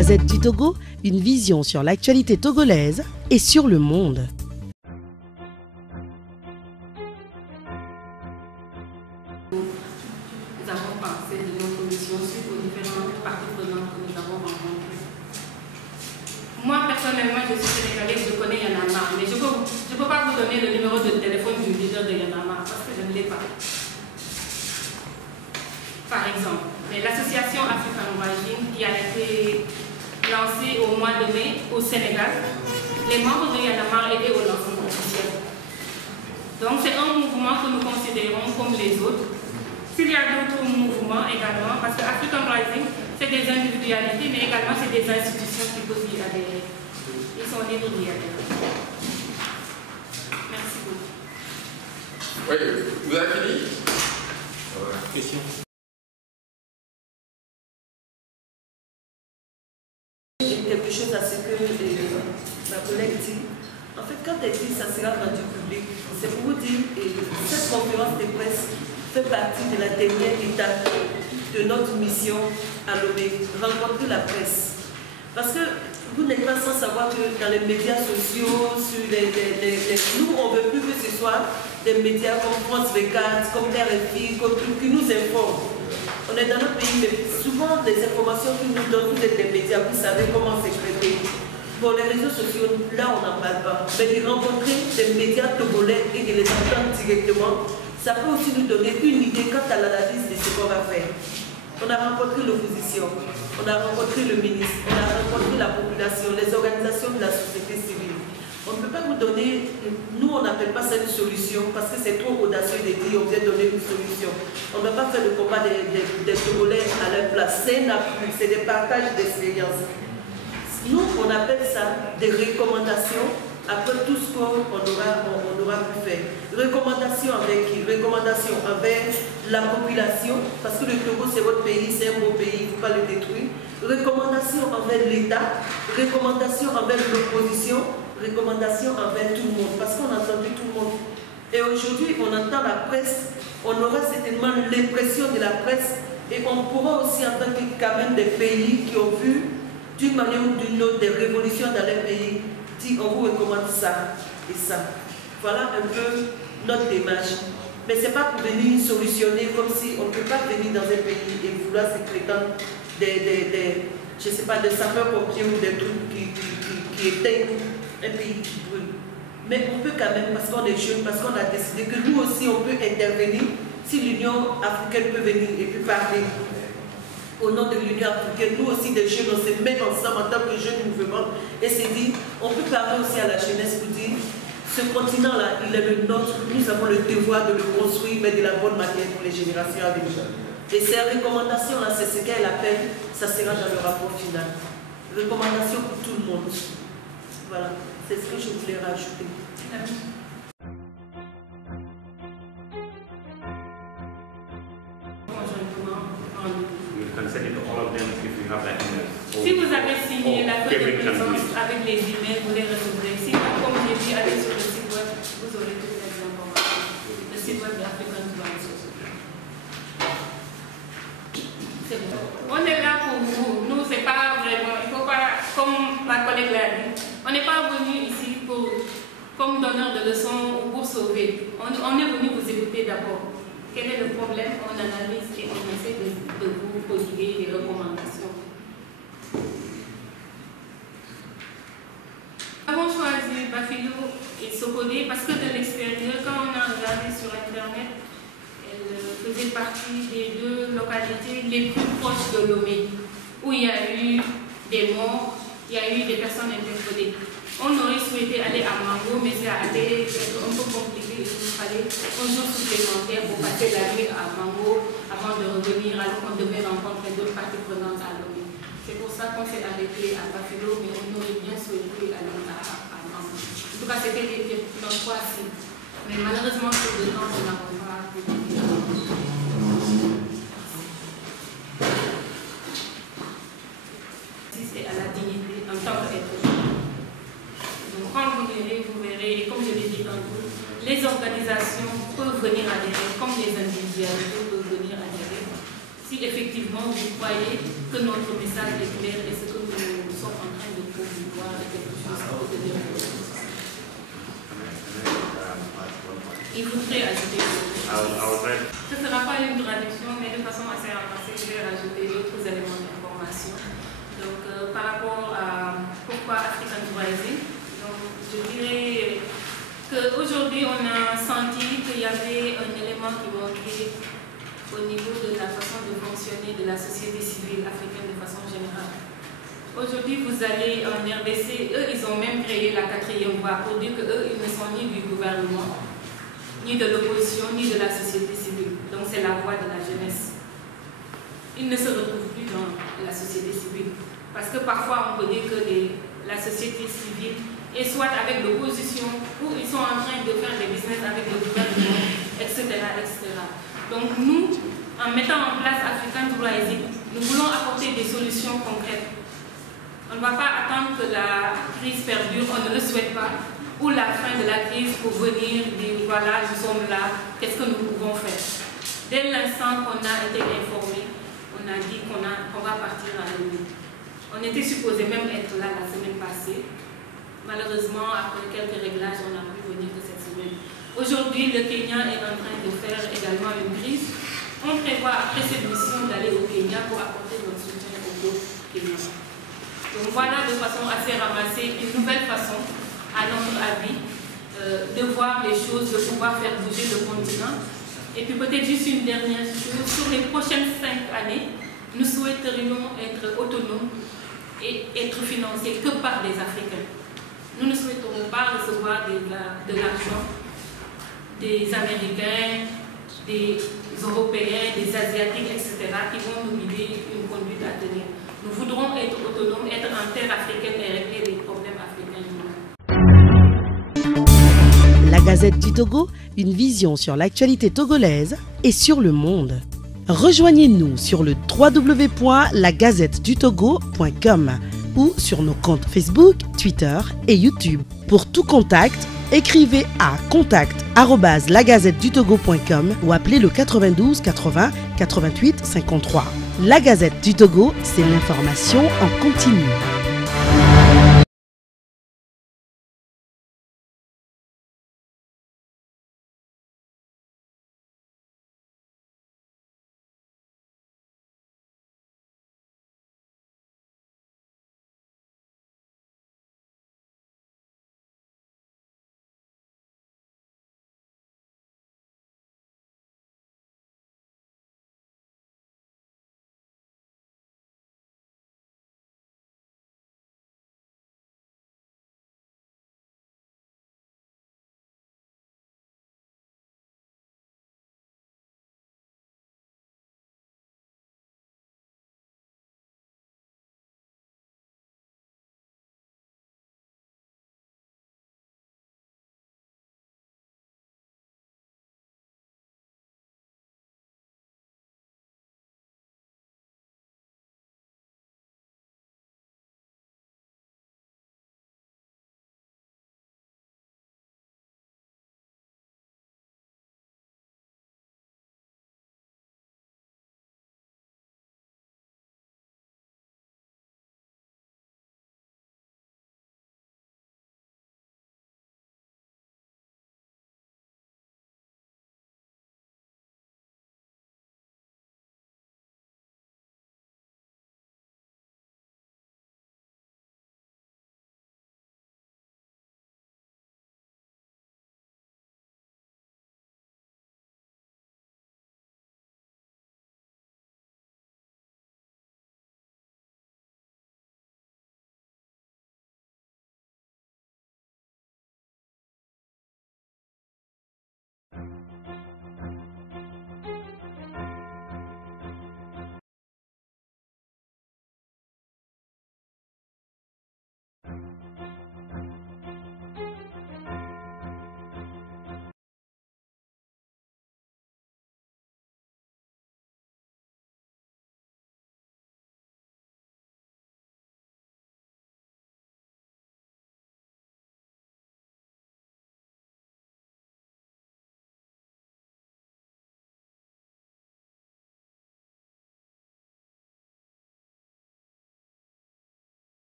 Gazette du Togo, une vision sur l'actualité togolaise et sur le monde. Nous avons pensé de nos commissions suite aux différentes parties prenantes que nous avons rencontrées. Moi, personnellement, je suis sénégalaise, je connais Y'en a marre, mais je ne peux pas vous donner le numéro de téléphone du leader de Y'en a marre parce que je ne l'ai pas. Par exemple, l'association African Rising qui a été lancée au mois de mai au Sénégal, les membres de Y'en a marre étaient au lancement officiel. Donc c'est un mouvement que nous considérons comme les autres. S'il y a d'autres mouvements également, parce que African Rising, c'est des individualités, mais également c'est des institutions qui peuvent y adhérer. Ils sont libres d'y adhérer. Merci beaucoup. Oui, vous avez fini? Question. Quelque chose à ce que ma collègue dit. En fait, quand elle dit ça sera rendu public, c'est pour vous dire que cette conférence de presse fait partie de la dernière étape de notre mission à Lomé, rencontrer la presse. Parce que vous n'êtes pas sans savoir que dans les médias sociaux, nous on ne veut plus que ce soit des médias comme France 24, comme RFI, qui nous informent. On est dans notre pays, mais souvent les informations que nous donnent, vous êtes des médias, vous savez comment c'est traité. Pour les réseaux sociaux, là on n'en parle pas. Mais de rencontrer des médias togolais et de les entendre directement, ça peut aussi nous donner une idée quant à l'analyse de ce qu'on va faire. On a rencontré l'opposition, on a rencontré le ministre, on a rencontré la population, les organisations de la société civile. On ne peut pas vous donner, nous on n'appelle pas ça une solution parce que c'est trop audacieux de dire on vient donner une solution. On ne va pas faire le combat des Togolais à leur place. C'est un appui, c'est des partages d'expérience. Nous on appelle ça des recommandations après tout ce qu'on aura pu faire. Recommandations avec qui? Recommandations envers la population, parce que le Togo c'est votre pays, c'est un beau pays, il ne faut pas le détruire. Recommandations envers l'État, recommandations envers l'opposition, recommandations envers tout le monde, parce qu'on a entendu tout le monde. Et aujourd'hui, on entend la presse, on aura certainement l'impression de la presse, et on pourra aussi entendre quand même des pays qui ont vu, d'une manière ou d'une autre, des révolutions dans leur pays, dire on vous recommande ça et ça. Voilà un peu notre démarche. Mais ce n'est pas pour venir solutionner comme si on ne peut pas venir dans un pays et vouloir se prétendre je sais pas, des sapeurs-pompiers ou des trucs qui éteignent un pays qui brûle. Mais on peut quand même, parce qu'on est jeune, parce qu'on a décidé que nous aussi on peut intervenir si l'Union africaine peut venir et puis parler au nom de l'Union africaine. Nous aussi des jeunes, on se met ensemble en tant que jeunes mouvement et se dit, on peut parler aussi à la jeunesse pour dire, ce continent-là, il est le nôtre, nous avons le devoir de le construire, mais de la bonne manière pour les générations à venir. Et ces recommandations-là, c'est ce qu'elle appelle, ça sera dans le rapport final. Recommandations pour tout le monde. Voilà, c'est ce que je voulais rajouter. Si vous avez signé la feuille de présence avec les emails, vous les recevrez. Si, comme j'ai dit, allez sur le site web, vous aurez toutes les informations. Le site web de African Rising. C'est bon. On est là pour vous. Nous, c'est pas vraiment, il faut pas, comme ma collègue l'a dit, on n'est pas venu ici comme donneur de leçons ou pour sauver. On est venu vous écouter d'abord. Quel est le problème? On analyse et on essaie de vous prodiguer des recommandations. Nous avons choisi Bafilo et Sokode parce que de l'extérieur, quand on a regardé sur Internet, elle faisait partie des deux localités les plus proches de Lomé, où il y a eu des morts, il y a eu des personnes interpellées. On aurait souhaité aller à Mango, mais ça allait être un peu compliqué. Il nous fallait un jour supplémentaire pour passer la nuit à Mango avant de revenir, alors qu'on devait rencontrer d'autres parties prenantes à Lomé. C'est pour ça qu'on s'est arrêté à Bafilo, mais on aurait bien souhaité aller à Mango. En tout cas, c'était notre choix cible. Mais malheureusement, pour le temps, nous n'avons pas pu et à la dignité en tant qu'être humain. Donc quand vous verrez, et comme je l'ai dit tantôt, les organisations peuvent venir adhérer, comme les individualités peuvent venir adhérer. si effectivement vous croyez que notre message est clair et ce que nous sommes en train de promouvoir est quelque chose qui peut devenir possible. Il faudrait ajouter quelque chose. Ce ne sera pas une traduction, mais de façon assez avancée, je vais rajouter d'autres éléments d'information. Donc, par rapport à pourquoi African Rising, donc, je dirais qu'aujourd'hui, on a senti qu'il y avait un élément qui manquait au niveau de la façon de fonctionner de la société civile africaine de façon générale. Aujourd'hui, vous allez en RDC, eux, ils ont même créé la 4e voie pour dire qu'eux, ils ne sont ni du gouvernement, ni de l'opposition, ni de la société civile. Donc c'est la voie de la jeunesse. Ils ne se retrouvent plus dans la société civile. Parce que parfois on peut dire que la société civile est soit avec l'opposition, ou ils sont en train de faire des business avec le gouvernement, etc. etc. Donc nous, en mettant en place African Rising, nous voulons apporter des solutions concrètes. On ne va pas attendre que la crise perdure, on ne le souhaite pas, ou la fin de la crise pour venir dire voilà, nous sommes là, qu'est-ce que nous pouvons faire. Dès l'instant qu'on a été informé, on a dit qu'on va partir à Lomé. On était supposé même être là la semaine passée. Malheureusement, après quelques réglages, on n'a pu venir que cette semaine. Aujourd'hui, le Kenya est en train de faire également une crise. On prévoit après cette mission d'aller au Kenya pour apporter notre soutien au peuple kenyan. Donc voilà, de façon assez ramassée, une nouvelle façon, à notre avis, de voir les choses, de pouvoir faire bouger le continent. Et puis peut-être juste une dernière chose, sur les prochaines 5 années, nous souhaiterions être autonomes et être financés que par des Africains. Nous ne souhaiterons pas recevoir de l'argent des Américains, des Européens, des Asiatiques, etc., qui vont nous guider une conduite à tenir. Nous voudrons être autonomes, être en terre africaine et régler les problèmes africains nous-mêmes. La Gazette du Togo, une vision sur l'actualité togolaise et sur le monde. Rejoignez-nous sur le www.lagazettedutogo.com ou sur nos comptes Facebook, Twitter et YouTube. Pour tout contact, écrivez à contact@lagazettedutogo.com ou appelez le 92 80 88 53. La Gazette du Togo, c'est l'information en continu.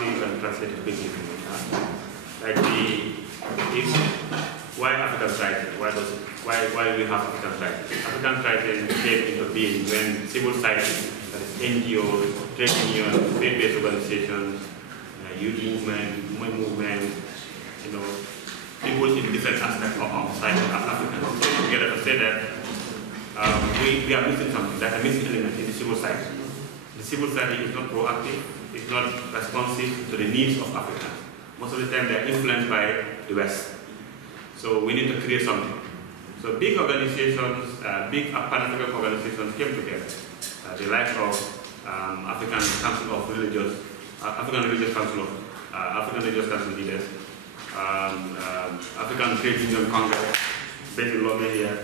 maybe you can translate it quickly for me. Like why African writing? Why do we have African writing? African writing came into being when civil society, that is NGOs, trade unions, faith-based organizations, youth movement, women movement, people in different aspects of society of Africans came together to say that we are missing something. That's a missing element in the civil society. The civil society is not proactive, it's not responsive to the needs of Africans. Most of the time they are influenced by the West. So we need to create something. So big organizations, big Pan-African organizations came together. The likes of African Council of Religious, African Religious Council of African Religious Council leaders, African Trade Union Congress, based in Lome here,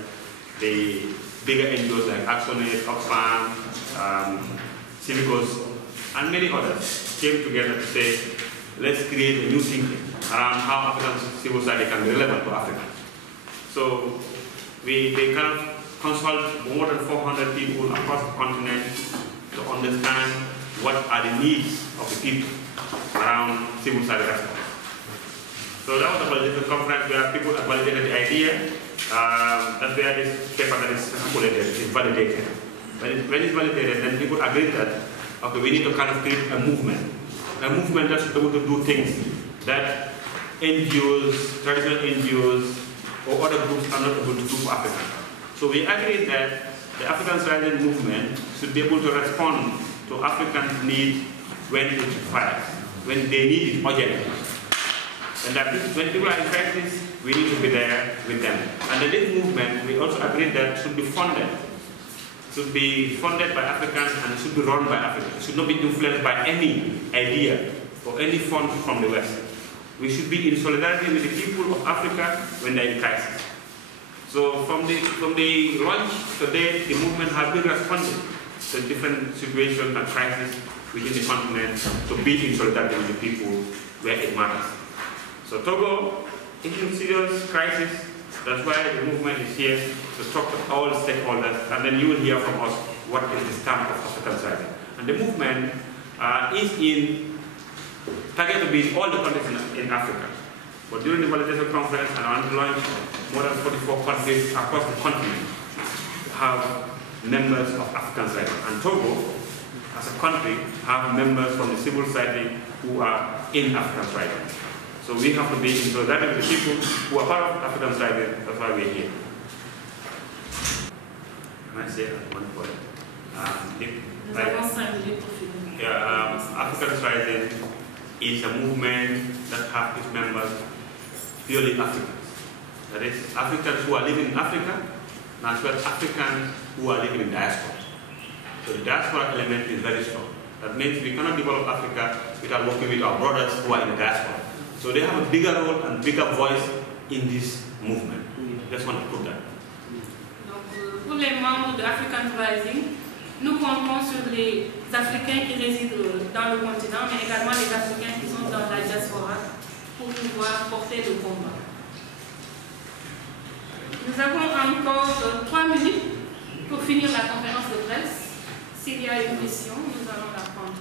the bigger NGOs like Axonet, Oxfam, Civicus, and many others came together to say, let's create a new thinking around how African civil society can be relevant to Africa. So they kind of consult more than 400 people across the continent to understand what are the needs of the people around civil society response. So that was a political conference where people have validated the idea. That's where this paper that is circulated is validated. When it's validated, then people agreed that, okay, we need to kind of create a movement that should be able to do things that NGOs, traditional NGOs, or other groups are not able to do for Africa. So we agreed that the African Rising movement should be able to respond to Africans' needs when it requires, when they need it urgently. And that when people are in crisis, we need to be there with them. And this movement, we also agreed that should be funded. It should be funded by Africans and it should be run by Africans. It should not be influenced by any idea or any fund from the West. We should be in solidarity with the people of Africa when they're in crisis. So from the launch to date, the movement has been responding to different situations and crises within the continent to be in solidarity with the people where it matters. So Togo is in serious crisis. That's why the movement is here to talk to all stakeholders, and then you will hear from us what is the stamp of African society. And the movement is targeted to be in all the countries in Africa. But during the validation conference and on launch, more than 44 countries across the continent have members of African society. And Togo, as a country, have members from the civil society who are in African society. So we have to be in solidarity with the people who are part of African society. That's why we're here. Can I say at one point? African society is a movement that has its members purely Africans. That is, Africans who are living in Africa, and as well as Africans who are living in diaspora. So the diaspora element is very strong. That means we cannot develop Africa without working with our brothers who are in the diaspora. So they have a bigger role and bigger voice in this movement. Just want to put that. Donc, pour les membres de African Rising, nous comptons sur les Africains qui résident dans le continent, mais également les Africains qui sont dans la diaspora pour pouvoir porter le combat. Nous avons encore 3 minutes pour finir la conférence de presse. S'il y a une question, nous allons la prendre.